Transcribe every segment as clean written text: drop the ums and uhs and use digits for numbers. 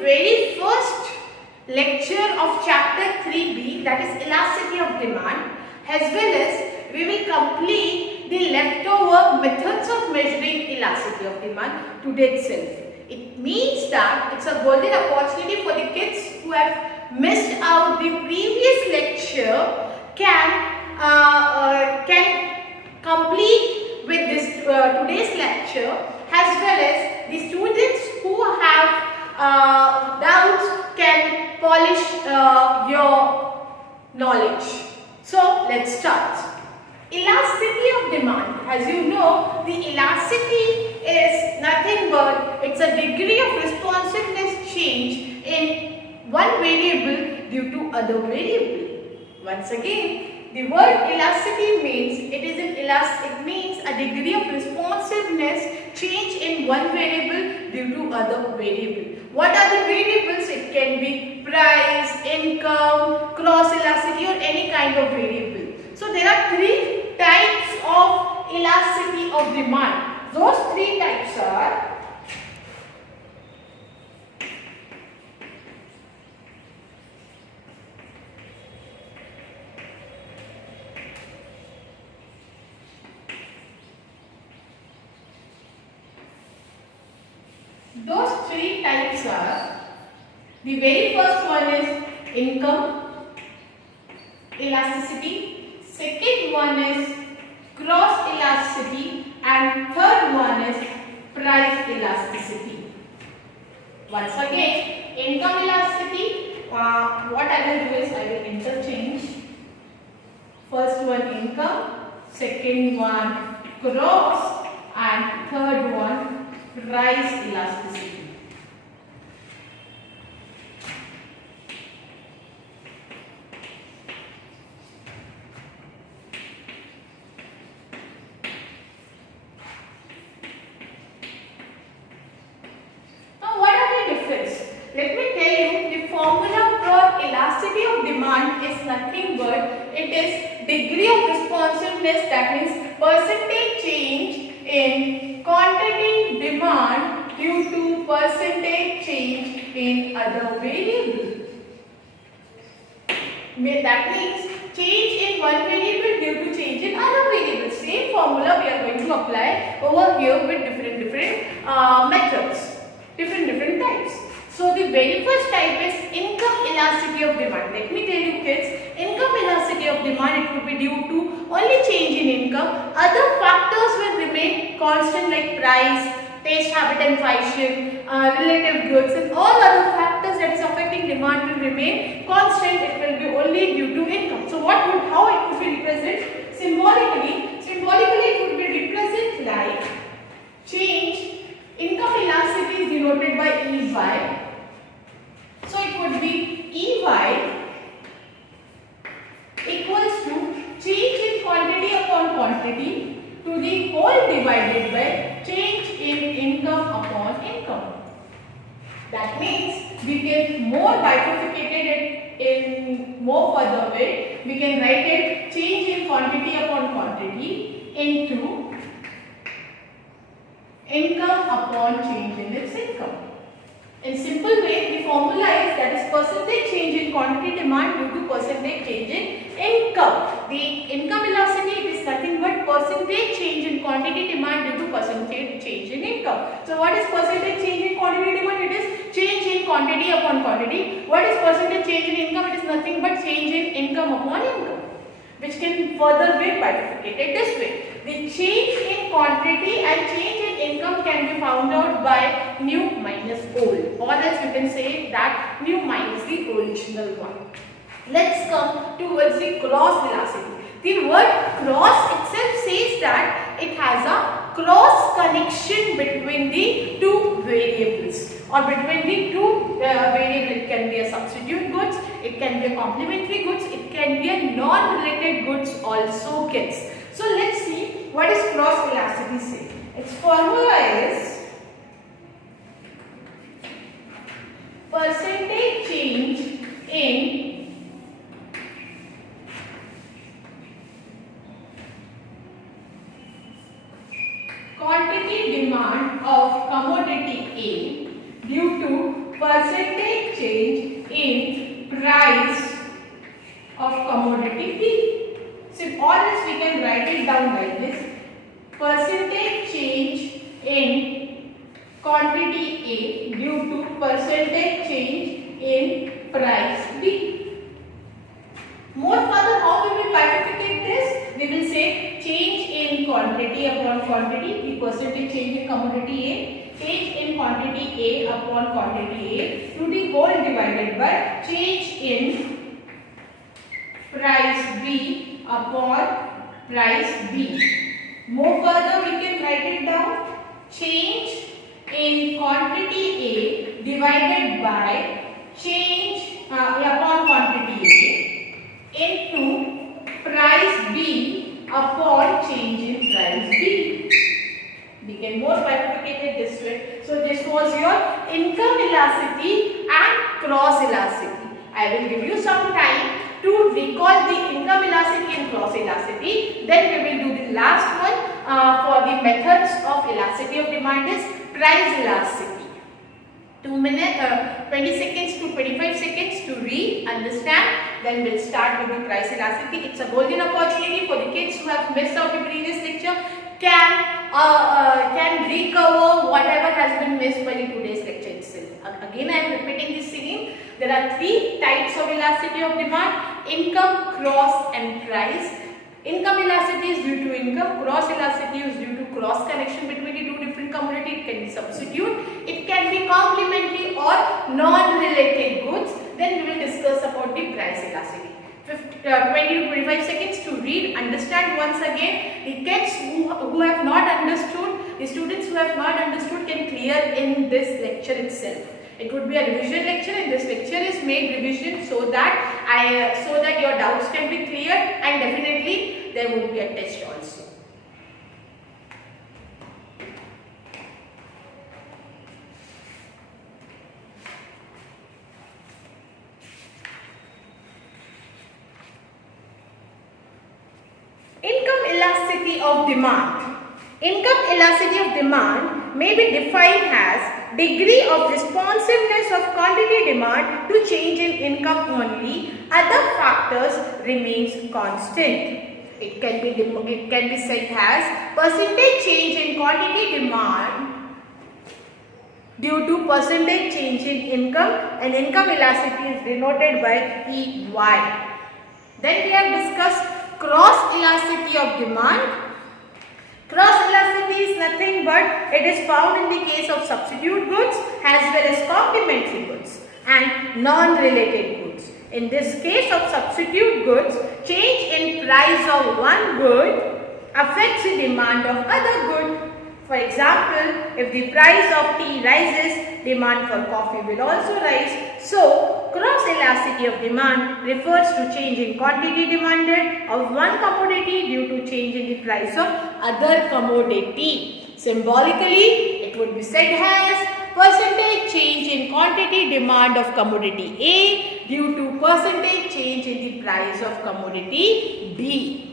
very first lecture of chapter 3b, that is elasticity of demand, as well as we will complete the leftover methods of measuring elasticity of demand today itself. It means that it's a golden opportunity for the kids who have missed out the previous lecture can complete with this today's lecture, as well as the students who have doubts can polish your knowledge. So let's start. Elasticity of demand. As you know, the elasticity is nothing but it's a degree of responsiveness change in one variable due to other variable. Once again, the word elasticity means it means a degree of responsiveness change in one variable due to other variable. What are the variables? It can be price, income, cross elasticity, or any kind of variable. So there are three types of elasticity of demand. Those three types are the very first one is income elasticity, second one is cross elasticity, and third one is price elasticity. Once again, income elasticity, what I will do is I will interchange. First one income, second one cross, and third one price elasticity. Let me tell you, the formula for elasticity of demand is nothing but it is degree of responsiveness, that means percentage change in quantity demand due to percentage change in other variable. That means change in one variable due to change in other variable. Same formula we are going to apply over here with different methods, different types. So the very first type is income elasticity of demand. Let me tell you kids, income elasticity of demand, it will be due to only change in income. Other factors will remain constant like price, taste, habit and fashion, relative goods, and all other factors that is affecting demand will remain constant. It will be only due to income. So how it would be represented? Symbolically it would be represented like change. Income elasticity is denoted by EY. So it would be EY equals to change in quantity upon quantity to the whole divided by change in income upon income. That means we can more bifurcated it in more further way. We can write it change in quantity upon quantity into income upon change in its income. In simple way, the formula is that is percentage change in quantity demand due to percentage change in income. The income elasticity is nothing but percentage change in quantity demand due to percentage change in income. So what is percentage change in quantity demand? It is change in quantity upon quantity. What is percentage change in income? It is nothing but change in income upon income, which can further be bifurcated this way. The change in quantity and change in income can be found out by new minus old, or else we can say that new minus the original one. Let's come towards the cross elasticity. The word cross itself says that it has a cross connection between the two variables, or between the two variables. It can be a substitute goods, it can be a complementary goods, it can be a non-related goods also kids. So let's see what is cross elasticity say. Its formula is percentage change in quantity demand of commodity A due to percentage change in price of commodity B. So all this we can write it down like this. Percentage change in quantity A due to percentage change in price B. More further, how we will bifurcate this? We will say change in quantity upon quantity, the percentage change in commodity A, change in quantity A upon quantity A to the whole divided by change in price B upon price B. More further, we can write it down. Change in quantity A divided by change upon quantity A into price B upon change in price B. We can more bifurcate it this way. So this was your income elasticity and cross elasticity. I will give you some time to recall the income elasticity and cross elasticity. Then we will do the last one for the methods of elasticity of demand is price elasticity. 2 minutes, 20 seconds to 25 seconds to read, understand. Then we'll start with the price elasticity. It's a golden opportunity for the kids who have missed out the previous lecture can recover whatever has been missed by the today's lecture itself. Again, I am repeating this again. There are 3 types of elasticity of demand: income, cross, and price. Income elasticity is due to income, cross elasticity is due to cross connection between the 2 different commodities. It can be substitute, it can be complementary or non-related goods. Then we will discuss about the price elasticity. 20 to 25 seconds to read, understand once again. The kids who have not understood, the students who have not understood can clear in this lecture itself. It would be a revision lecture, and this lecture is made revision so that your doubts can be cleared, and definitely there would be a test also. Income elasticity of demand. Income elasticity of demand may be defined as degree of responsiveness of quantity demand to change in income only. Other factors remains constant. It can be said as percentage change in quantity demand due to percentage change in income, and income elasticity is denoted by EY. Then we have discussed cross elasticity of demand. Cross elasticity is nothing but it is found in the case of substitute goods as well as complementary goods and non-related goods. In this case of substitute goods, change in price of one good affects the demand of other good. For example, if the price of tea rises, demand for coffee will also rise. So, cross elasticity of demand refers to change in quantity demanded of one commodity due to change in the price of other commodity. Symbolically, it would be said as percentage change in quantity demand of commodity A due to percentage change in the price of commodity B.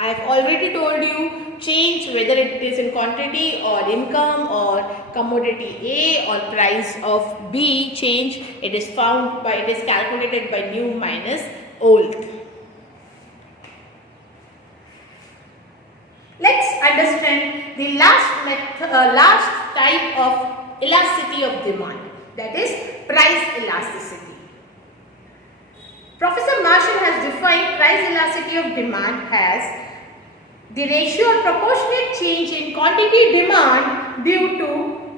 I have already told you change whether it is in quantity or income or commodity A or price of B change, it is calculated by new minus old. Let's understand the last type of elasticity of demand, that is price elasticity. Professor Marshall has defined price elasticity of demand as the ratio or proportionate change in quantity demand due to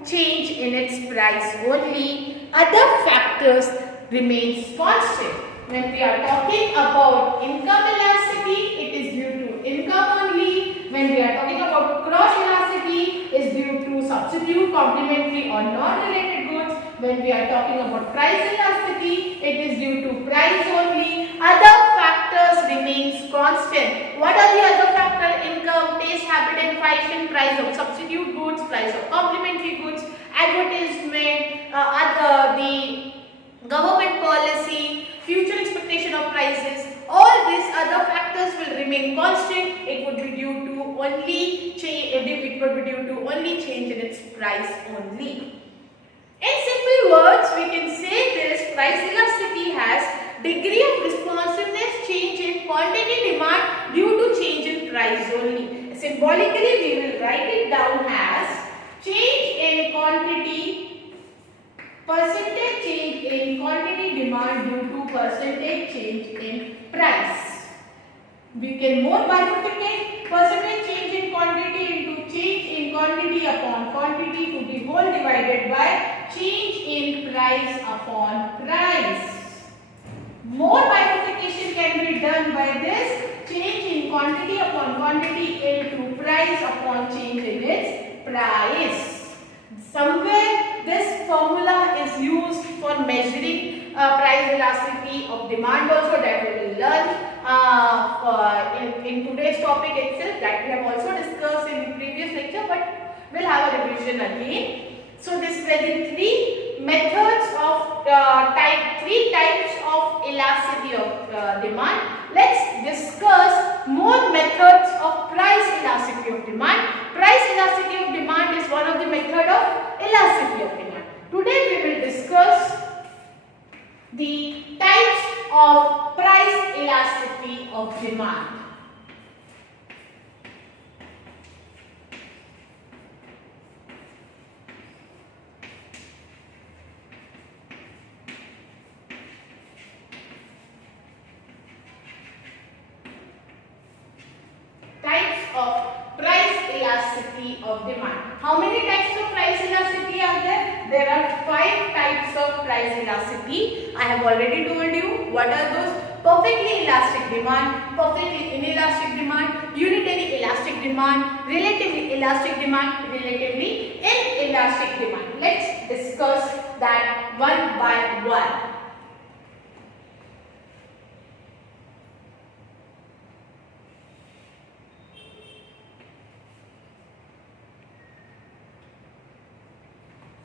change in its price only. Other factors remains constant. When we are talking about income elasticity, it is due to income only. When we are talking about cross elasticity, it is due to substitute, complementary or non-related goods. When we are talking about price elasticity, it is due to price only. Other factors remains constant. What are the other factors? Income, taste, habit and fashion, price of substitute goods, price of complementary goods, advertisement, the government policy, future expectation of prices. All these other factors will remain constant. It would be due to only change. It would be due to only change in its price only. symbolically we will write it down as change in quantity, percentage change in quantity demand due to percentage change in price. We can more bifurcate percentage change in quantity into change in quantity upon quantity to the whole divided by change in price upon price. More bifurcation can be done by this change in quantity upon quantity into price upon change in its price. Somewhere this formula is used for measuring price elasticity of demand also, that we will learn in today's topic itself, that we have also discussed in the previous lecture, but we'll have a revision again. So this were the three methods of three types of elasticity of demand. Let's discuss more methods of price elasticity of demand. Price elasticity of demand is one of the method of elasticity of demand. Today we will discuss the types of price elasticity of demand. Types of price elasticity of demand. How many types of price elasticity are there? There are 5 types of price elasticity. I have already told you what are those. Perfectly elastic demand, perfectly inelastic demand, unitary elastic demand, relatively elastic demand, relatively inelastic demand. Let's discuss that one by one.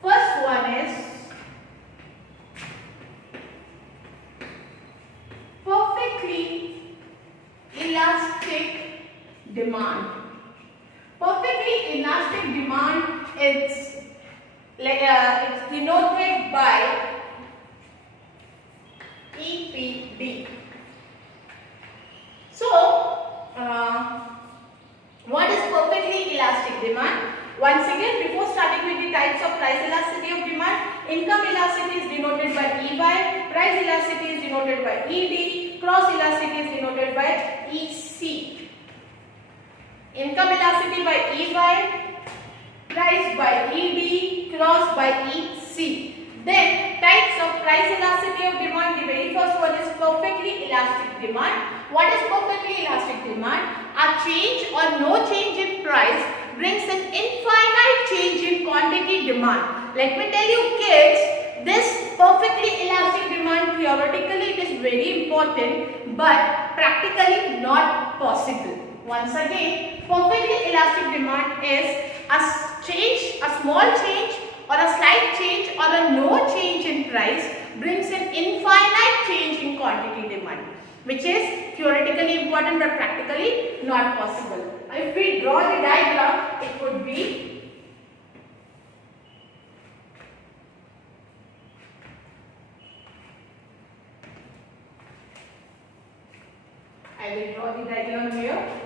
First one is perfectly elastic demand. Perfectly elastic demand is it's denoted by EPD. So, what is perfectly elastic demand? Once again, before starting with the types of price elasticity of demand, income elasticity is denoted by EY, price elasticity is denoted by ED, cross elasticity is denoted by EC. Income elasticity by EY, price by ED, cross by EC. Then types of price elasticity of demand. The very first one is perfectly elastic demand. What is perfectly elastic demand? A change or no change in price brings an infinite change in quantity demand. Let me tell you kids, this perfectly elastic demand, theoretically it is very important, but practically not possible. Once again, perfectly elastic demand is a change, a small change or a slight change or a no change in price brings an infinite change in quantity demand, which is theoretically important but practically not possible. If we draw the diagram, it would be I will draw the diagram here.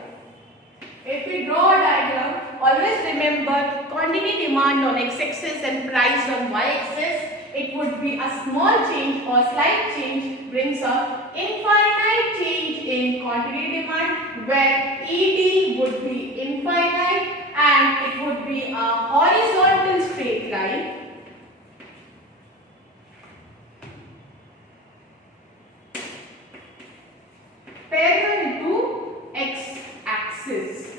If we draw a diagram, always remember quantity demand on x-axis and price on y-axis. It would be a small change or slight change brings a infinite change in quantity demand, where ED would be infinite and it would be a horizontal straight line. Parallel to x-axis.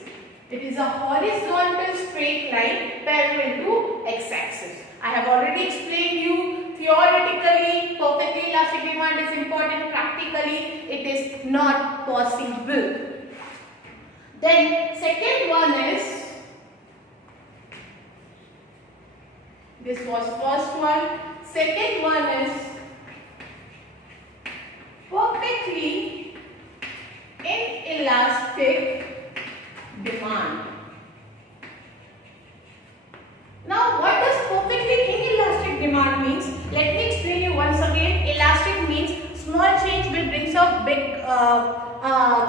It is a horizontal straight line parallel to x-axis. I have already explained you theoretically perfectly elastic demand is important, practically it is not possible. Then second one is, this was first one, second one is perfectly inelastic demand. Now, what does perfectly inelastic demand means? Let me explain you once again. Elastic means small change will brings a big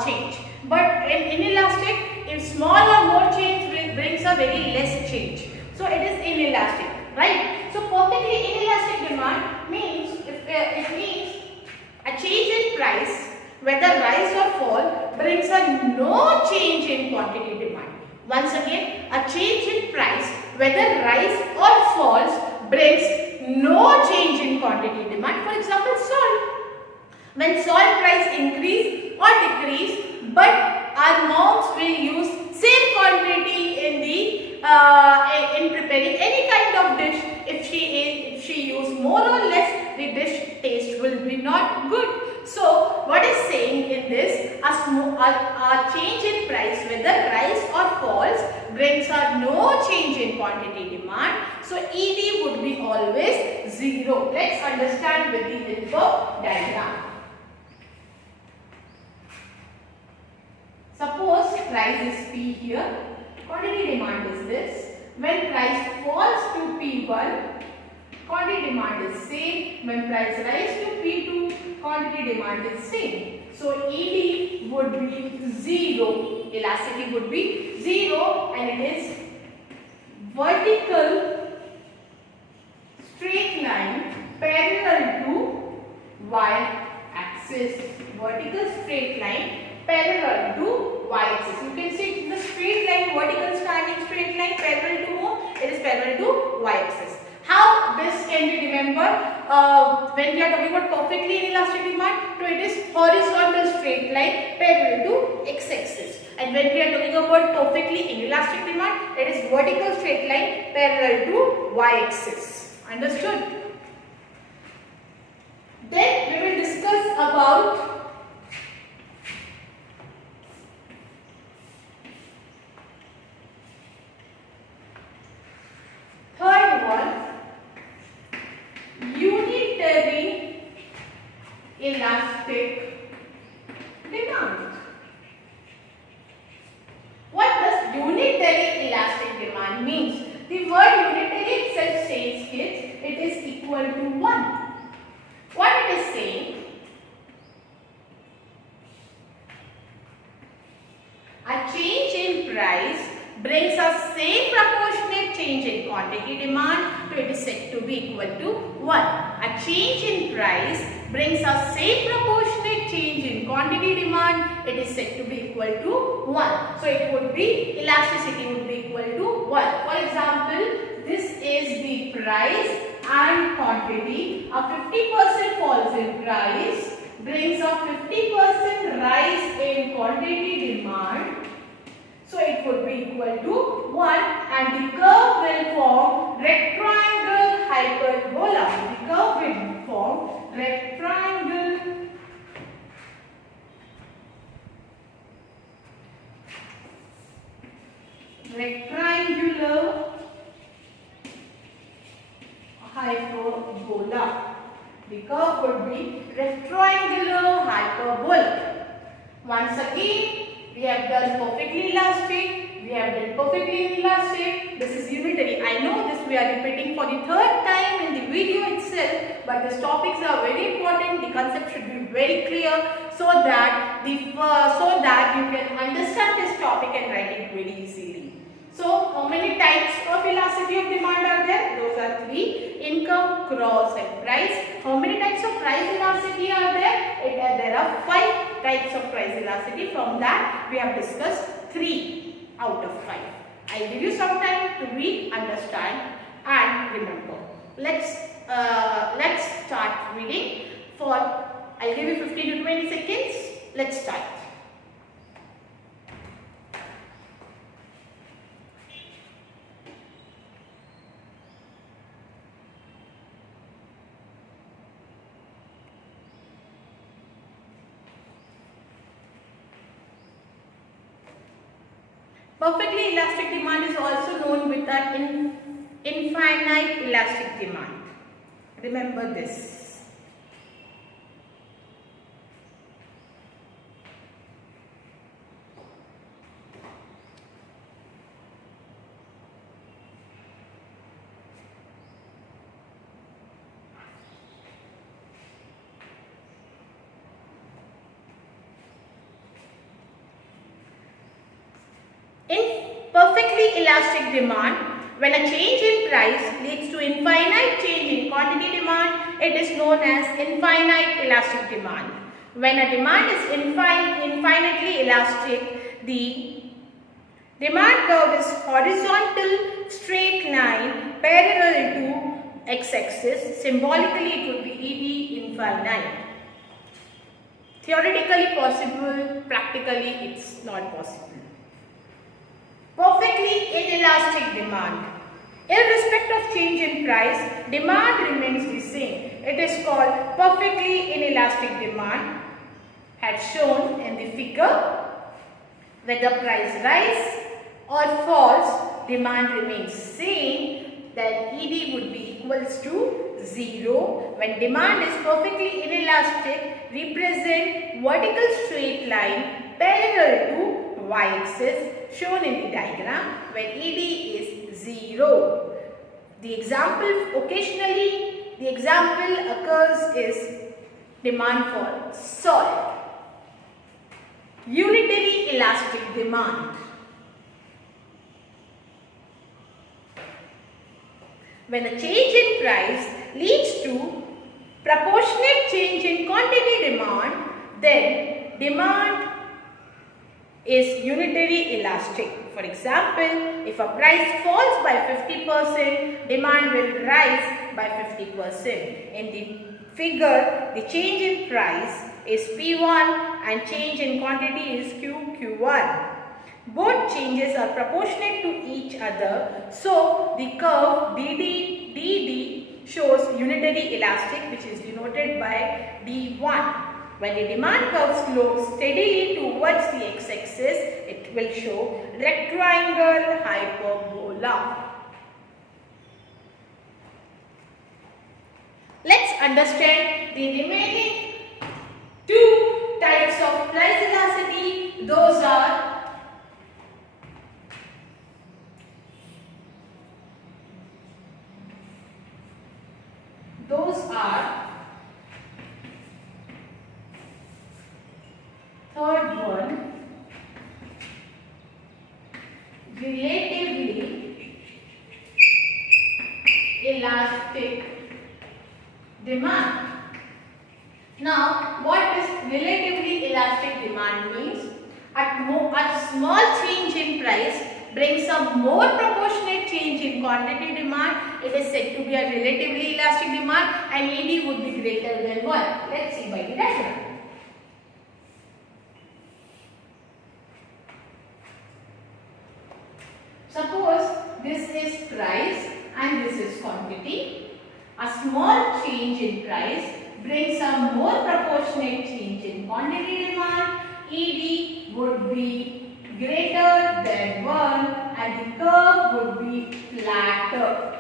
change. But in inelastic, if small or more change brings a very less change. So it is inelastic, right? So perfectly inelastic demand means it means a change in price, whether rise or fall, brings a no change in quantity demand. Once again, a change in price, whether rise or falls, brings no change in quantity demand. For example, salt. When salt price increase or decrease, but our moms will use same quantity in the in preparing any kind of dish. If she use more or less, the dish taste will be not good. So what is saying in this, a change in price, whether rise or falls, brings a no change in quantity demand. So ED would be always 0. Let's understand with the info diagram. Suppose price is P here, quantity demand is this. When price falls to P1, quantity demand is same. When price rise to P2, quantity demand is same. So ED would be 0, elasticity would be 0, and it is vertical straight line parallel to y-axis. Vertical straight line parallel to y-axis. You can see the straight line, vertical standing straight line parallel to whom? It is parallel to y-axis. How this can be remembered when we are talking about perfectly inelastic demand? So it is horizontal straight line parallel to x-axis. And when we are talking about perfectly inelastic demand, it is vertical straight line parallel to y-axis. Understood? Then we will discuss about third one, unitary elastic demand. What does unitary elastic demand means? The word unitary itself says it is equal to 1. What it is saying? A change in price brings a same proportionate change in quantity demand, so it is said to be equal to 1. A change in price brings a same proportionate change in quantity demand, it is said to be equal to 1. So it would be, elasticity would be equal to 1. For example, this is the price and quantity. A 50% falls in price brings a 50% rise in quantity demand. So it would be equal to 1, and the curve will form rectangle hyperbola. The curve will form rectangle rectangular hyperbola. The curve would be rectangular hyperbola. Once again, we have done perfectly elastic, we have done perfectly inelastic. This is unitary. I know this we are repeating for the third time in the video itself, but these topics are very important. The concept should be very clear so that you can understand this topic and write it very easily. So, how many types of elasticity of demand are there? Those are 3: income, cross, and price. How many types of price elasticity are there? There are 5 types of price elasticity. From that, we have discussed 3 out of 5. I give you some time to read, understand, and remember. Let's start reading. I'll give you 15 to 20 seconds. Let's start. Perfectly elastic demand is also known with an infinite elastic demand. Remember this. perfectly elastic demand. When a change in price leads to infinite change in quantity demand, it is known as infinite elastic demand. When a demand is infinitely elastic, the demand curve is horizontal straight line parallel to x-axis. Symbolically, it would be ED infinite. Theoretically possible, practically it's not possible. Perfectly inelastic demand. Irrespective of change in price, demand remains the same. It is called perfectly inelastic demand, as shown in the figure. Whether price rise or falls, demand remains same, then ED would be equals to 0. When demand is perfectly inelastic, represent vertical straight line parallel to y-axis shown in the diagram when ED is 0. The example occurs is demand for salt. Unitary elastic demand. When a change in price leads to proportionate change in quantity demand, then demand is unitary elastic. For example, if a price falls by 50%, demand will rise by 50%. In the figure, the change in price is P1 and change in quantity is Q1. Both changes are proportionate to each other, so the curve DD shows unitary elastic, which is denoted by D1. When the demand curve slopes steadily towards the x-axis, it will show rectangle hyperbola. Let's understand the remaining two types of price elasticity. Those are third one, relatively elastic demand. Now, what does relatively elastic demand means? A small change in price brings a more proportionate change in quantity demand. It is said to be a relatively elastic demand and ED would be greater than 1. Let's see by the diagram. Suppose this is price and this is quantity. A small change in price brings a more proportionate change in quantity demand. ED would be greater than 1 and the curve would be flatter.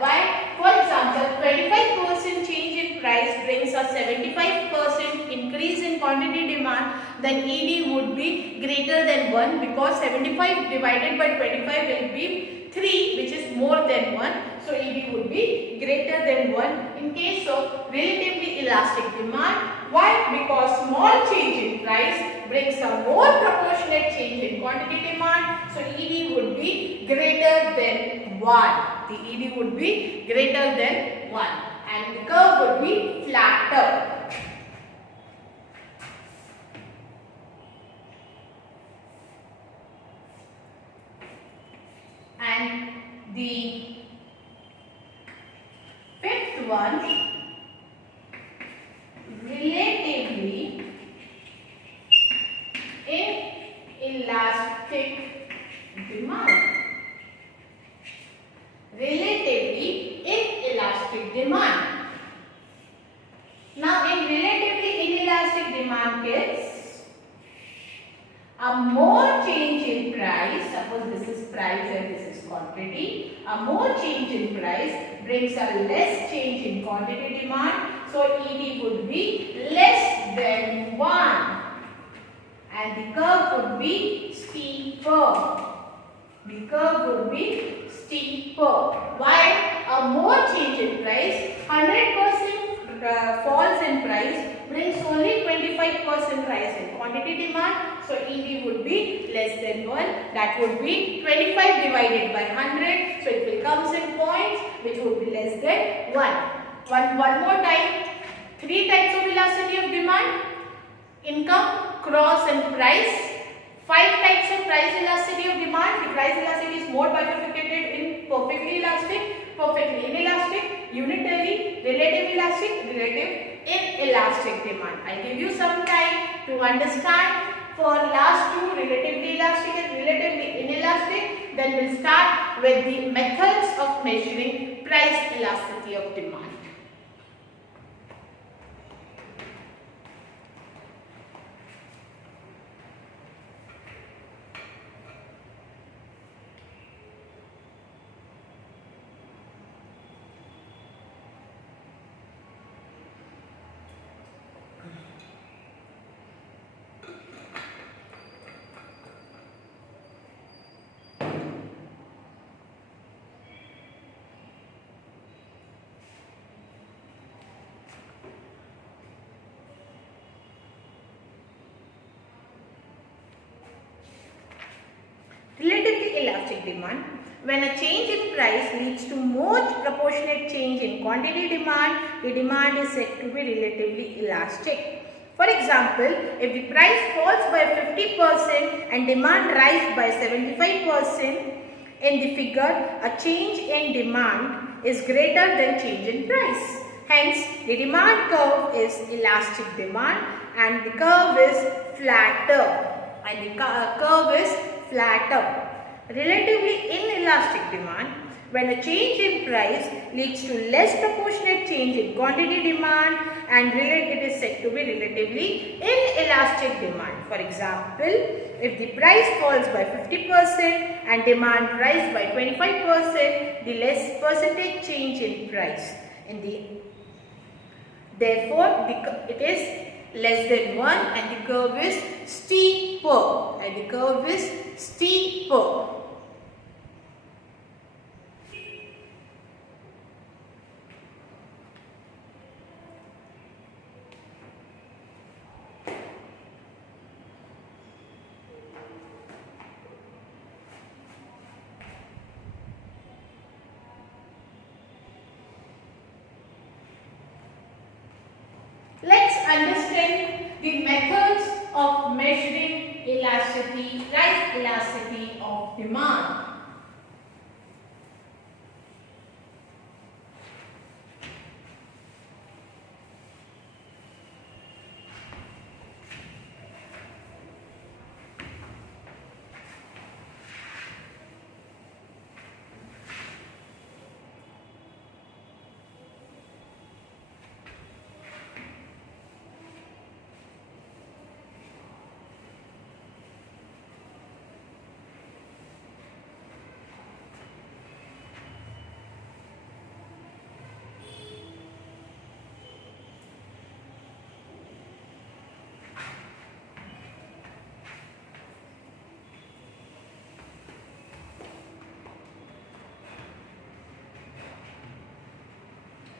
Why? For example, 25% change in price brings a 75% increase in quantity demand, then ED would be greater than 1 because 75 divided by 25 will be 3, which is more than 1. So ED would be greater than 1 in case of relatively elastic demand. Why? Because small change in price brings a more proportionate change in quantity demand. So ED would be greater than 1. The ED would be greater than 1 and the curve would be flatter. And the fifth one, relatively inelastic demand. Relatively inelastic demand. Now, in relatively inelastic demand case, a more change in price, suppose this is price and this is quantity, a more change in price brings a less change in quantity demand. So ED would be less than 1 and the curve would be steeper. Why? A more change in price, 100% falls in price means only 25% rise in quantity demand. So ED would be less than 1. That would be 25 divided by 100. So it will come in points which would be less than 1. One more time. 3 types of elasticity of demand: income, cross and price. 5 types of price elasticity of demand. The price elasticity is more bifurcated in perfectly elastic, perfectly inelastic, unitary, relative elastic, relative inelastic demand. I'll give you some time to understand. For last two, relatively elastic and relatively inelastic, then we'll start with the methods of measuring price elasticity of demand. Relatively elastic demand: when a change in price leads to more proportionate change in quantity demand, the demand is said to be relatively elastic. For example, if the price falls by 50% and demand rises by 75%, in the figure, a change in demand is greater than change in price. Hence, the demand curve is elastic demand and the curve is flatter. Relatively inelastic demand: when a change in price leads to less proportionate change in quantity demand, and it is said to be relatively inelastic demand. For example, if the price falls by 50% and demand rises by 25%, the less percentage change in price. Therefore, it is less than 1 and the curve is steeper. Let's understand the methods of measuring elasticity, price elasticity of demand.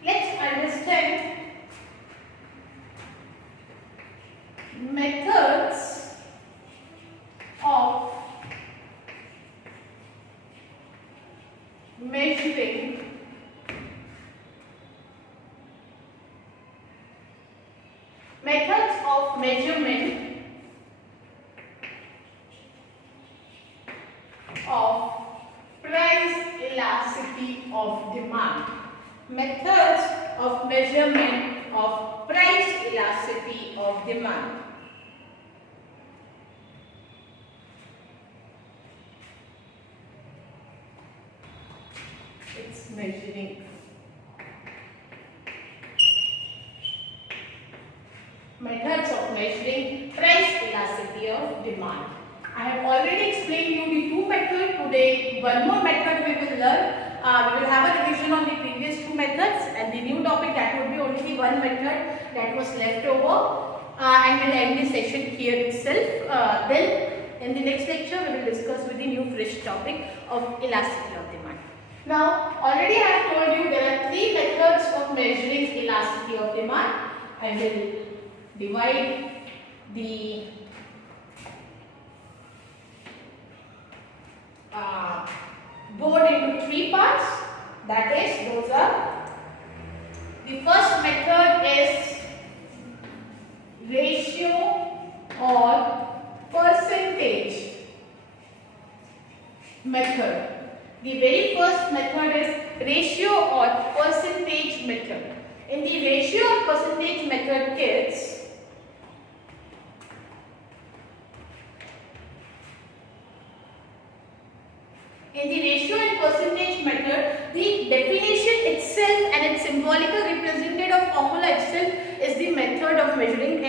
Let's understand methods of measuring measurement of price elasticity of demand. Methods of measurement of price elasticity of demand. It's measuring methods of measuring price elasticity of demand. I have already explained you the two methods. Today, one more method we will learn. We will have a revision on the previous two methods, and the new topic, that would be only the one method that was left over, and we'll end the session here itself. Then in the next lecture we will discuss with the new fresh topic of elasticity of demand. Now already I have told you there are three methods of measuring elasticity of demand. I will divide the board into three parts. That is, those are, the first method is ratio or percentage method. The very first method is ratio or percentage method. In the ratio or percentage method, kids, in the ratio and percentage method, the definition itself and its symbolical representative formula itself is the method of measuring the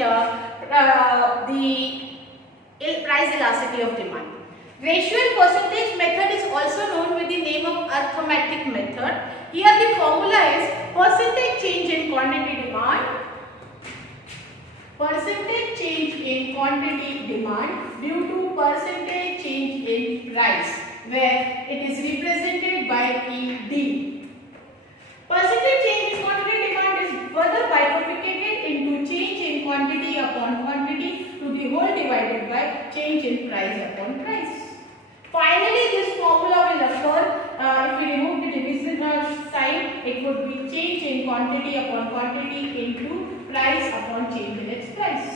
price elasticity of demand. Ratio and percentage method is also known with the name of arithmetic method. Here the formula is percentage change in quantity demand, percentage change in quantity demand due to percentage change in price, where it is represented by ED. Percentage change in quantity demand is further bifurcated into change in quantity upon quantity to the whole divided by change in price upon price. Finally, this formula will occur if we remove the divisional sign, it would be change in quantity upon quantity into price upon change in its price.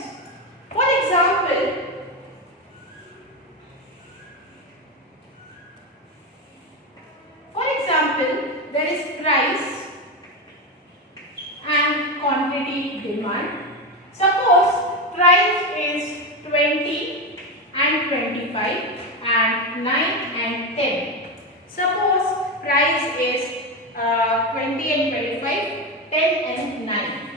For example, there is price and quantity demand. Suppose price is 20 and 25 and 9 and 10. Suppose price is 20 and 25, 10 and 9.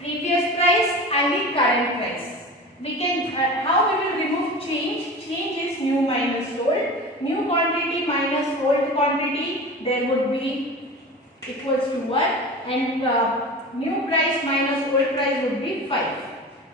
Previous price and the current price. We can, how we will remove change? Change is new minus old. New quantity minus old quantity, there would be equals to 1, and new price minus old price would be 5.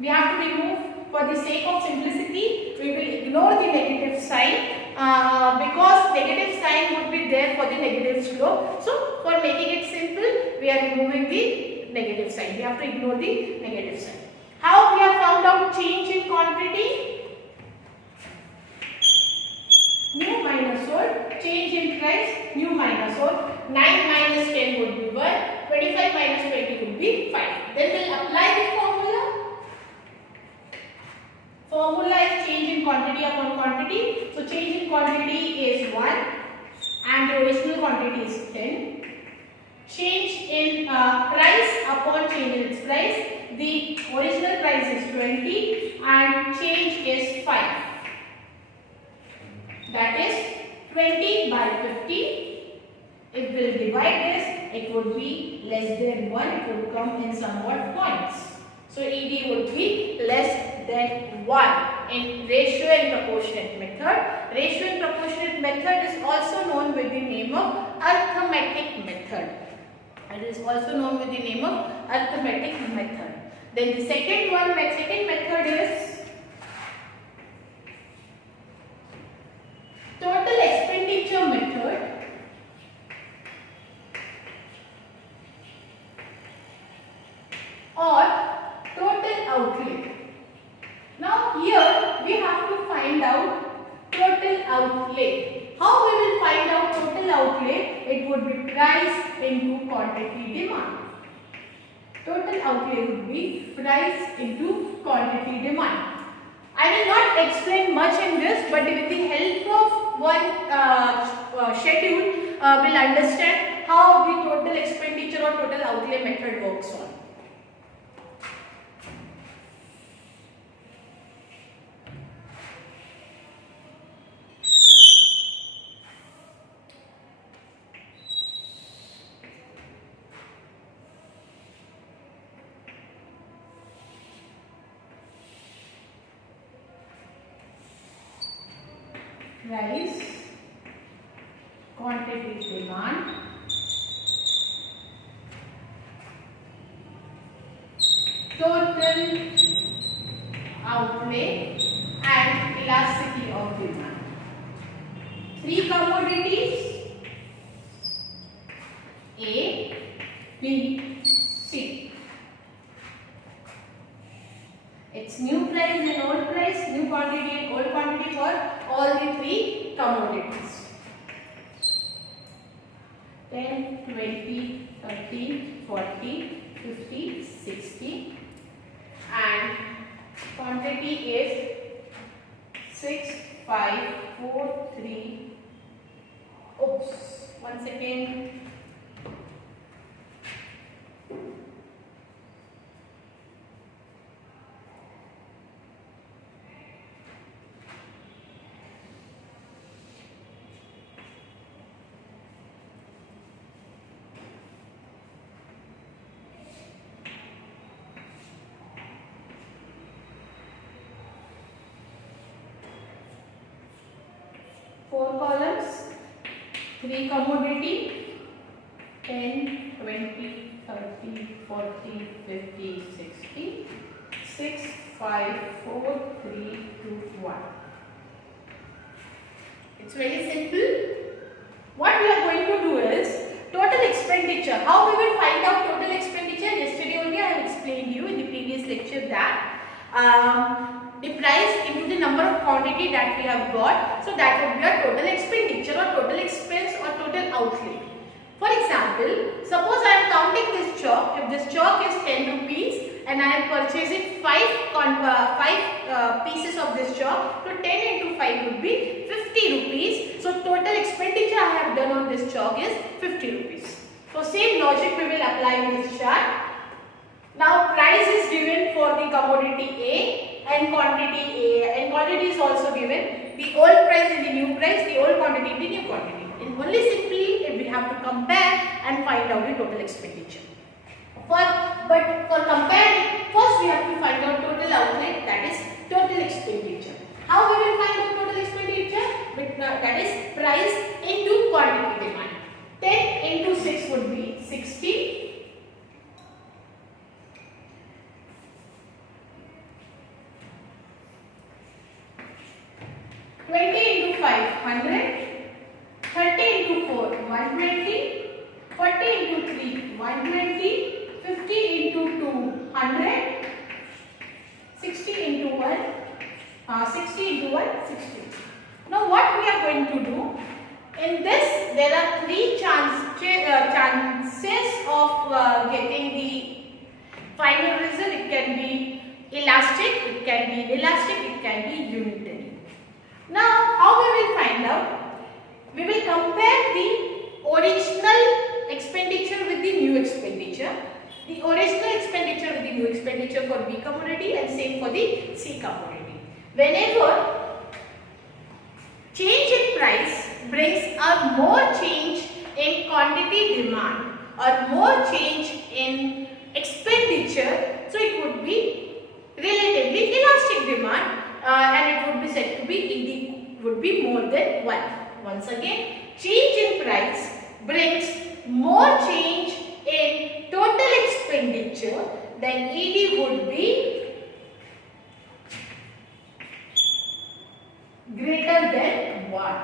We have to remove, for the sake of simplicity, we will ignore the negative sign because negative sign would be there for the negative slope. So, for making it simple, we are removing the negative sign. We have to ignore the negative sign. How we have found out change in quantity? New minus old, change in price, new minus old, 9 minus 10 would be 1, 25 minus 20 would be 5. Then we will apply the formula. Formula is change in quantity upon quantity. So change in quantity is 1 and the original quantity is 10. Change in price upon change in its price. The original price is 20 and change is 5. That is 20 by 50. If we will divide this, it would be less than 1. It would come in somewhat points. So ED would be less than 1 in ratio and proportionate method. Ratio and proportionate method is also known with the name of arithmetic method. It is also known with the name of arithmetic method. Then the second method is total expenditure method. Or total outlay. Now here we have to find out total outlay. How we will find out total outlay? It would be price into quantity demand. Total outlay would be price into quantity demand. I will not explain much in this, but with the help of one schedule, we will understand how the total expenditure or total outlay method works on. Price, quantity demand, total outlay and elasticity of demand. 3 commodities A, B, C. price and old price, new quantity and old quantity for all the three commodities. 10, 20, 30, 40, 50, 60, and quantity is 6, 5, 4, 3. Oops, 1 second. Four columns, 3 commodity, 10, 20, 30, 40, 50, 60, 6, 5, 4, 3, 2, 1. It's very simple. What we are going to do is total expenditure. How we will find out total expenditure? Yesterday only I have explained you in the previous lecture that the price into the number of quantity that we have got, so that would be a total expenditure or total expense or total outlay. For example, suppose I am counting this chalk. If this chalk is 10 rupees and I am purchasing 5 pieces of this chalk, so 10 into 5 would be 50 rupees. So total expenditure I have done on this chalk is 50 rupees. So same logic we will apply in this chart. Now price is given for the commodity A and quantity A, and quantity is also given, the old price and the new price, the old quantity and the new quantity. And only simply we have to compare and find out the total expenditure. But for comparing, first we have to find out total outlay, that is total expenditure. How we will find out total expenditure? That is price into quantity demand. 10 into 6 would be 60. 20 into 5, 100, 30 into 4, 120, 40 into 3, 120, 50 into 2, 100, 60 into 1, 60 into 1, 60. Now what we are going to do, in this there are 3 chances of getting the final result. It can be elastic, it can be inelastic, it can be unitary. Now, how we will find out? We will compare the original expenditure with the new expenditure. The original expenditure with the new expenditure for B commodity and same for the C commodity. Whenever change in price brings a more change in quantity demand or more change in expenditure, so it would be relatively elastic demand. And it would be said to be ED would be more than 1. Once again, change in price brings more change in total expenditure, then ED would be greater than 1.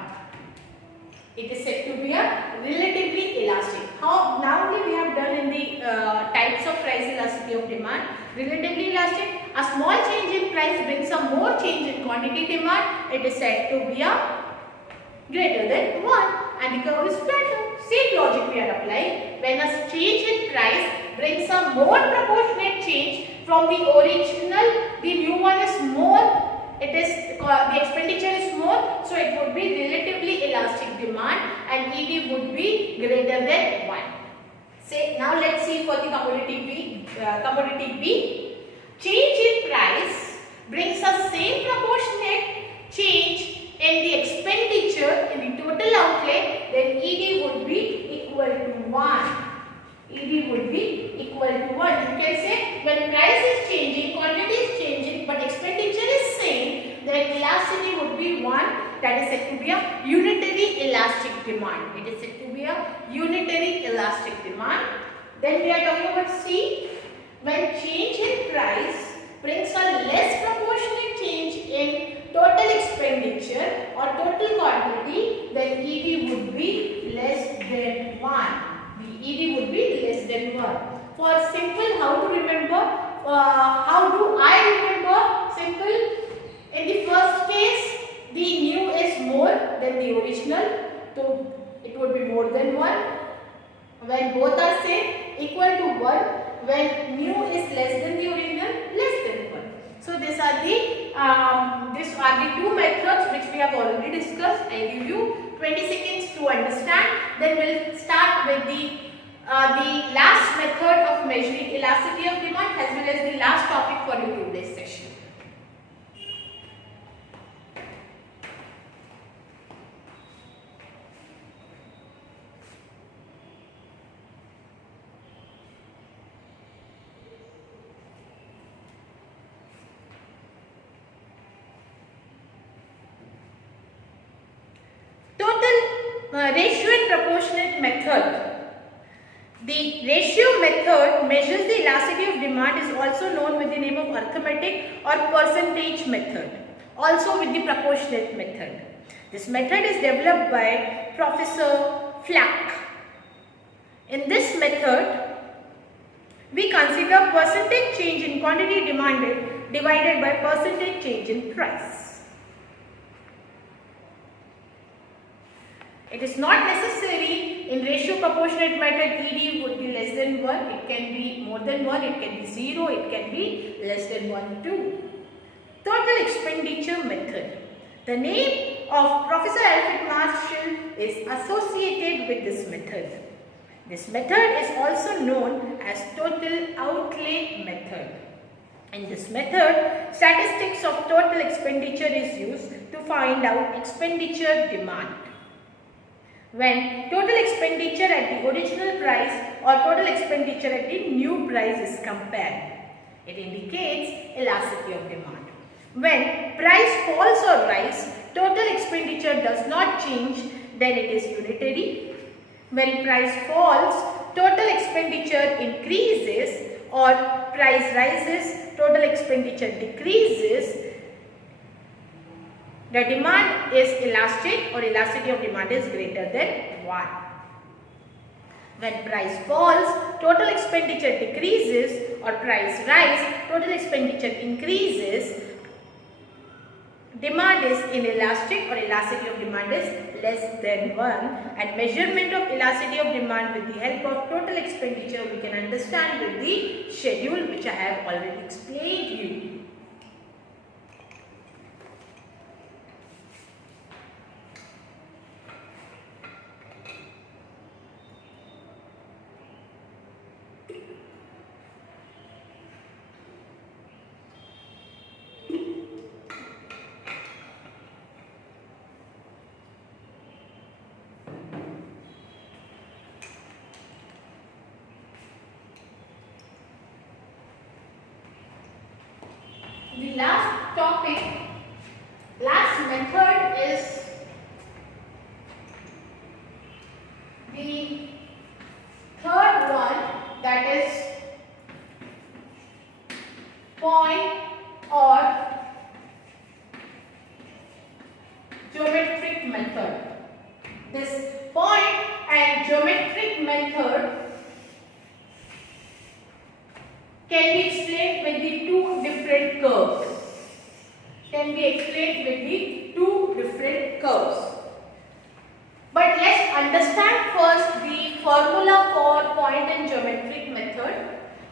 It is said to be a relatively elastic. How now only we have done in the types of price elasticity of demand. Relatively elastic. A small change in price brings a more change in quantity demand. It is said to be a greater than 1, and the curve is flatter. Same logic we are applying. When a change in price brings a more proportionate change from the original, the new one is more. It is the expenditure is more, so it would be relatively elastic demand, and ED would be greater than 1. Say now let's see for the commodity B. Change in price brings a same proportionate change in the expenditure in the total outlay, then ED would be equal to 1. ED would be equal to 1. You can say when price is changing, quantity is changing, but expenditure is same, then elasticity would be 1. That is said to be a unitary elastic demand. It is said to be a unitary elastic demand. Then we are talking about C. When change in price brings a less proportionate change in total expenditure or total quantity, then ED would be less than 1. The ED would be less than 1. For simple, how to remember? How do I remember? Simple, would be more than 1 when both are same, equal to 1 when new is less than the original, less than 1. So these are the two methods which we have already discussed. I give you 20 seconds to understand. Then we'll start with the last method of measuring elasticity of demand as well as the last topic for your today's session. Ratio and proportionate method. The ratio method measures the elasticity of demand, is also known with the name of arithmetic or percentage method, also with the proportionate method. This method is developed by Professor Flack. In this method, we consider percentage change in quantity demanded divided by percentage change in price. It is not necessary in ratio proportionate method ED would be less than 1, it can be more than 1, it can be 0, it can be less than 1 too. Total expenditure method. The name of Professor Alfred Marshall is associated with this method. This method is also known as total outlay method. In this method, statistics of total expenditure is used to find out expenditure demand. When total expenditure at the original price or total expenditure at the new price is compared, it indicates elasticity of demand. When price falls or rise, total expenditure does not change, then it is unitary. When price falls, total expenditure increases, or price rises, total expenditure decreases, the demand is elastic or elasticity of demand is greater than 1. When price falls, total expenditure decreases, or price rise, total expenditure increases, demand is inelastic or elasticity of demand is less than 1, and measurement of elasticity of demand with the help of total expenditure we can understand with the schedule which I have already explained you. The last topic, last method is the third one, that is point or geometric method. This point and geometric method can be explained with the two different curves. But let's understand first the formula for point and geometric method.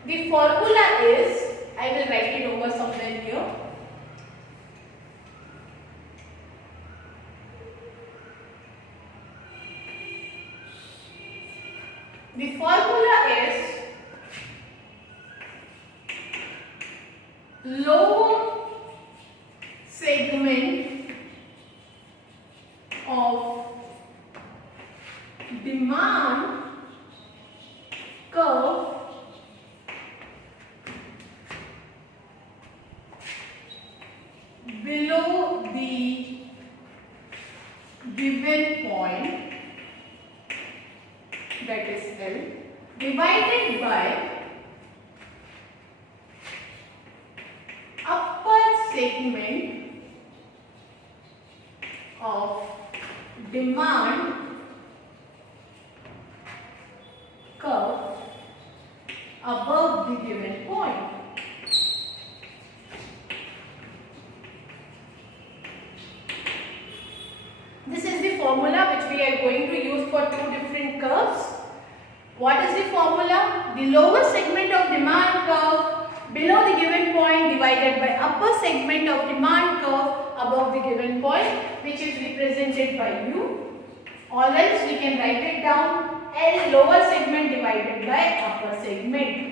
The formula is, I will write it over somewhere here. The formula is lower segment of demand curve below the given point, that is L, divided by upper segment of demand curve above the given point. This is the formula which we are going to use for What is the formula? The lower segment of demand curve below the given point divided by upper segment of demand curve above the given point, which is represented by U, or else we can write it down L, lower segment divided by upper segment.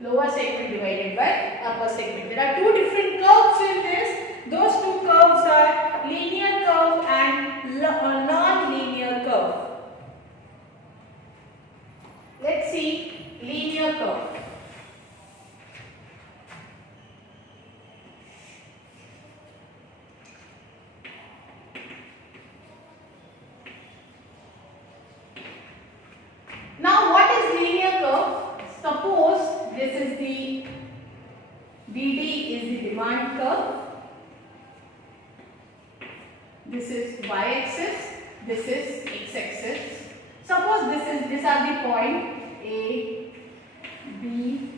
Lower segment divided by upper segment. There are two different curves in this. Those two curves are linear curve and non-linear curve. Let's see linear curve. Now what is linear curve? Suppose this is the DD is the demand curve. This is y-axis, this is x-axis. Suppose these are the point A, B,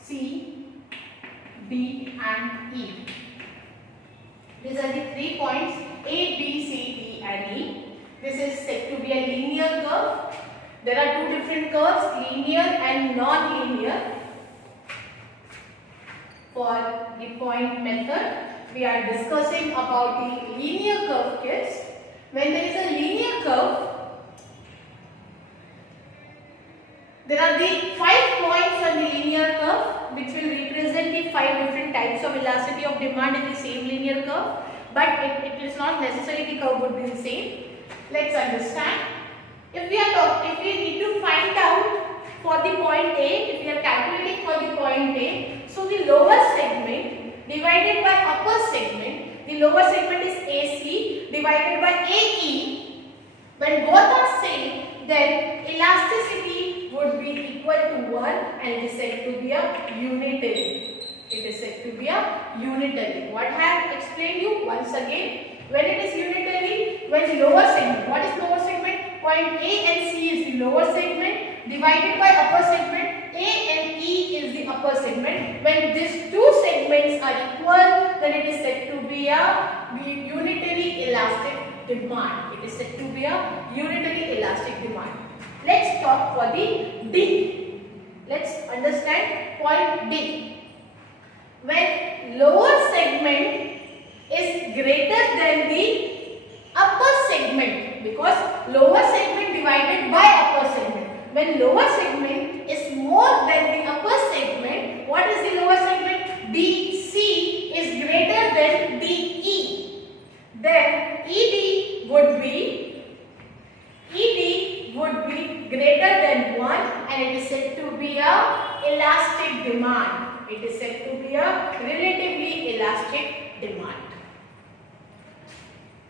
C, D and E. These are the 3 points A, B, C, D and E. This is said to be a linear curve. There are two different curves, linear and non-linear. For the point method, we are discussing about the linear curve kids. When there is a linear curve, there are the 5 points on the linear curve which will represent the 5 different types of elasticity of demand in the same linear curve, but it is not necessary the curve would be the same. Let's understand. If we need to find out for the point A, if we are calculating for the point A, so the lower segment divided by upper segment, the lower segment is AC divided by AE. When both are same, then elasticity would be equal to 1 and it is said to be a unitary. It is said to be a unitary. What I have explained you once again. When it is unitary, when lower segment, what is lower segment? Point A and C is the lower segment divided by upper segment. A and E is the upper segment. When these two segments are equal, then it is said to be a unitary elastic demand. It is said to be a unitary elastic demand. Let's talk for the D. Let's understand point D. When lower segment is greater than the upper segment, because lower segment divided by upper segment. When lower segment is more than the upper segment, what is the lower segment? DC is greater than DE. Then ED would be greater than 1 and it is said to be a elastic demand. It is said to be a relatively elastic demand.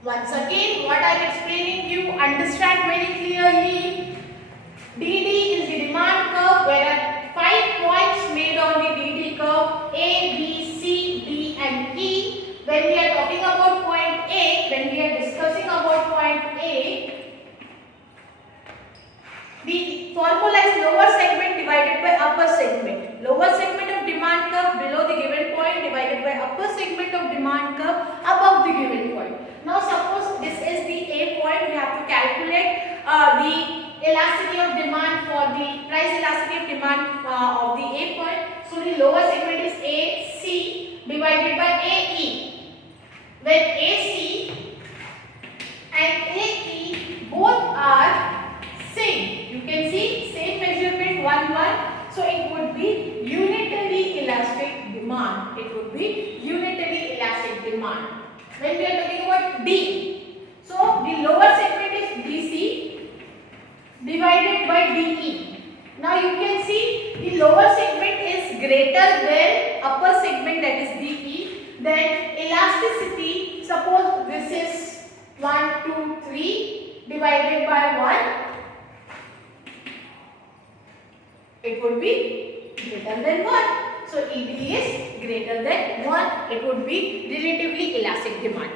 Once again, what I am explaining you understand very clearly. DD is the demand curve where are 5 points made on the DD curve A, B, C, D and E. When we are talking about point A, when we are discussing about point A, the formula is lower segment divided by upper segment. Lower segment of demand curve below the given point divided by upper segment of demand curve above the given point. Now suppose this is the A point, we have to calculate the elasticity of demand for the price elasticity of demand of the A point. So the lower segment is AC divided by AE. When AC and AE both are same, you can see same measurement 1 1. So it would be unitary elastic demand. It would be unitary elastic demand. When we are talking about D, so the lower segment is DC divided by DE. Now you can see the lower segment is greater than upper segment, that is DE. Then elasticity, suppose this is 1, 2, 3 divided by 1, it would be greater than 1. So ED is greater than 1. It would be relatively elastic demand.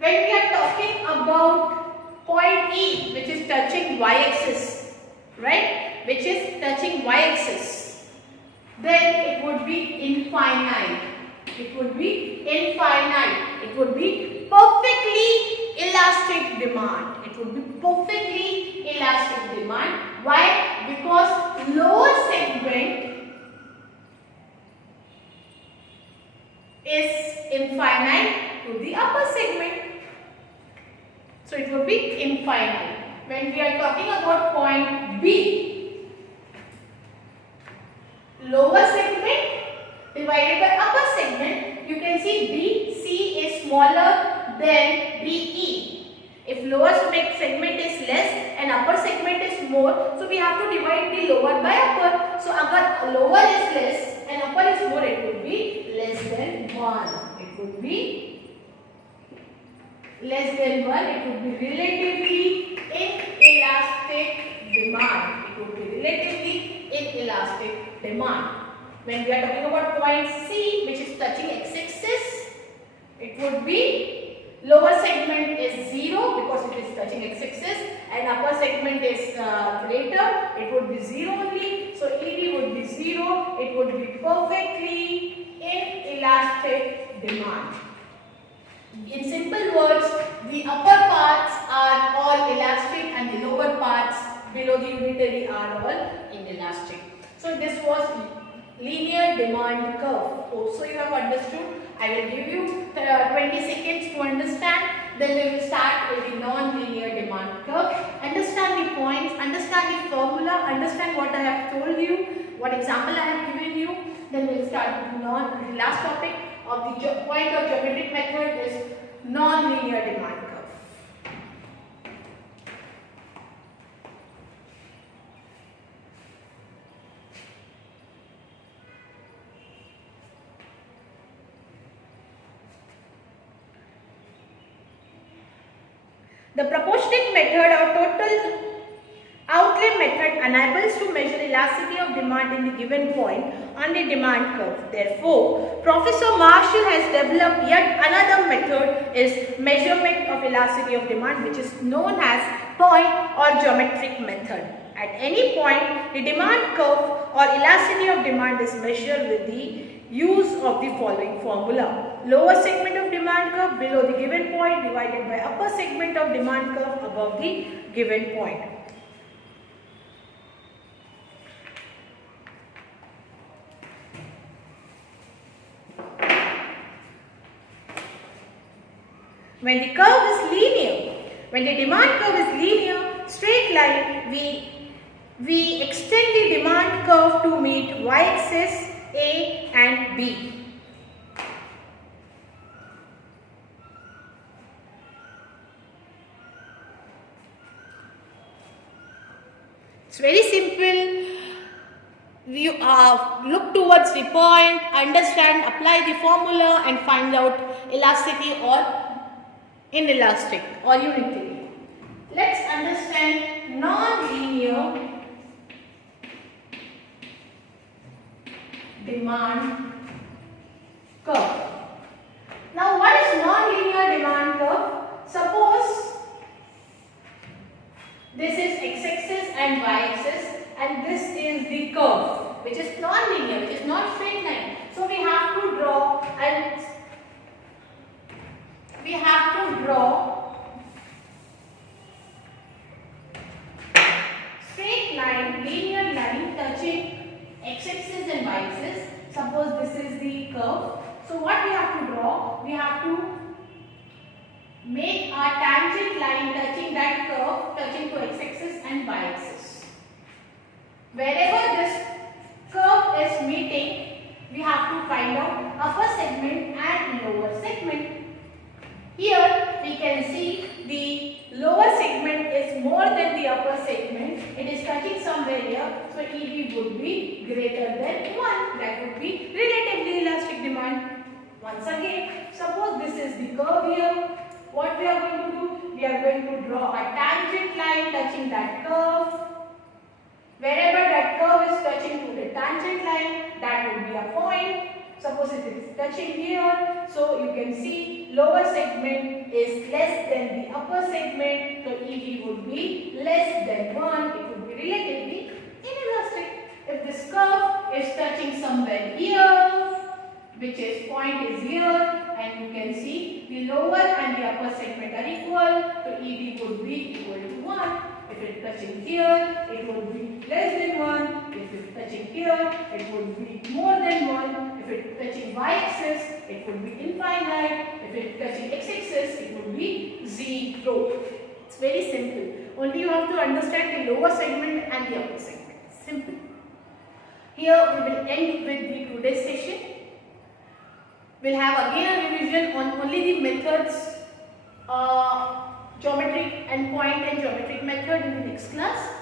When we are talking about point E, which is touching y-axis, right? Which is touching y-axis, then it would be infinite. It would be infinite. It would be perfectly elastic demand. demand. It would be perfectly elastic demand. Why? Because lower segment is infinite to the upper segment. So it would be infinite. When we are talking about point B, lower segment divided by upper segment, you can see BC is smaller than BE. If lower segment is less and upper segment is more, so we have to divide the lower by upper. So agar lower is less and upper is more, it would be less than 1. It would be less than 1. It would be relatively inelastic demand. It would be relatively inelastic demand. When we are talking about point C, which is touching x-axis, it would be lower segment is 0 because it is touching x-axis, and upper segment is greater. It would be 0 only. So ED would be 0. It would be perfectly inelastic demand. In simple words, the upper parts are all elastic and the lower parts below the unitary are all inelastic. So this was linear demand curve. So you have understood. I will give you 20 seconds to understand. Then we will start with the non-linear demand curve. Understand the points, understand the formula, understand what I have told you, what example I have given you. Then we will start with the last topic of the point of geometric method is non-linear demand curve. The proportionate method or total outlay method enables to measure elasticity of demand in the given point on the demand curve. Therefore, Professor Marshall has developed yet another method is measurement of elasticity of demand, which is known as point or geometric method. At any point, the demand curve or elasticity of demand is measured with the use of the following formula. Lower segment of demand curve below the given point divided by upper segment of demand curve above the given point. When the curve is linear, when the demand curve is linear, straight line, we extend the demand curve to meet y-axis A and B. It's very simple. You look towards the point, understand, apply the formula and find out elasticity or inelastic or unitary. Let's understand non-linear demand curve. Now what is non-linear demand curve? Suppose this is x-axis and y-axis and this is the curve which is non-linear, which is not straight line. So we have to draw straight line, linear line touching x-axis and y-axis. Suppose this is the curve. So what we have to draw? We have to make a tangent line touching that curve, touching to x-axis and y-axis. Wherever this curve is meeting, we have to find out upper segment and lower segment. Here we can see the lower segment is more than the upper segment. It is touching somewhere here. So EB would be greater than 1. That would be relatively elastic demand. Once again, suppose this is the curve here. What we are going to do? We are going to draw a tangent line touching that curve. Wherever that curve is touching to the tangent line, that would be a point. Suppose it is touching here, so you can see lower segment is less than the upper segment, so ED would be less than 1. It would be relatively inelastic. If this curve is touching somewhere here, which is point is here, and you can see the lower and the upper segment are equal, so ED would touching here, it would be less than 1. If it's touching here, it would be more than 1. If it's touching y-axis, it would be infinite. If it's touching x-axis, it would be 0. It's very simple. Only you have to understand the lower segment and the upper segment. Simple. Here we will end with the today's session. We'll have again a revision on only the methods, geometric and point and geometric method in the next class.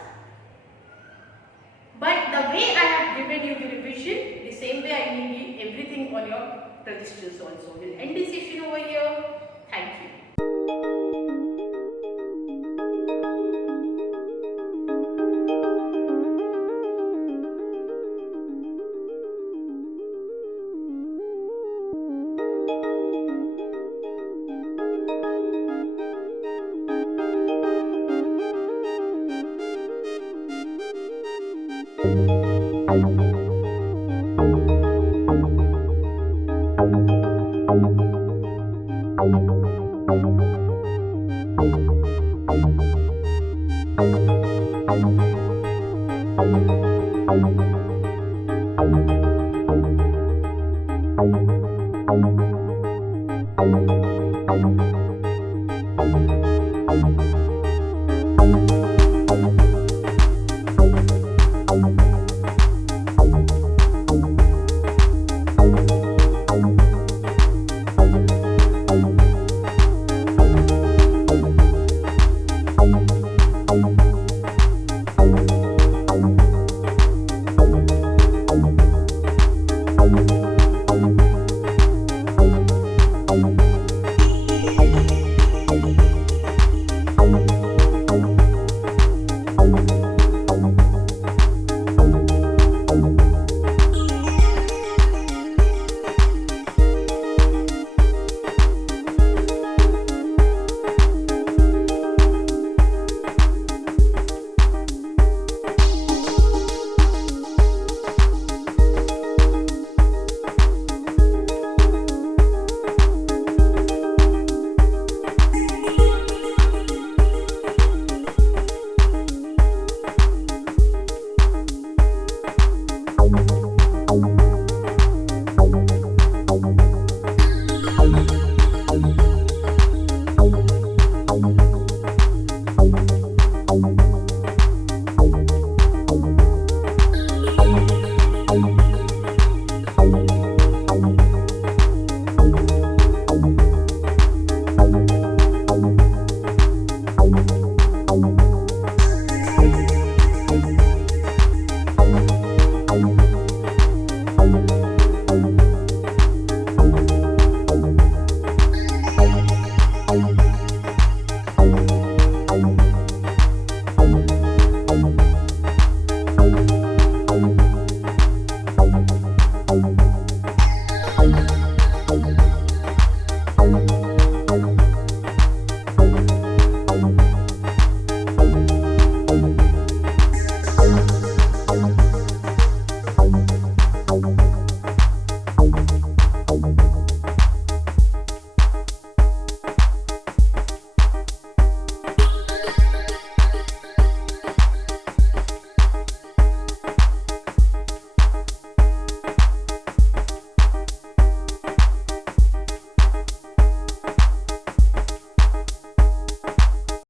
But the way I have given you the revision, the same way I need everything on your registers also. We'll end the session over here. Thank you.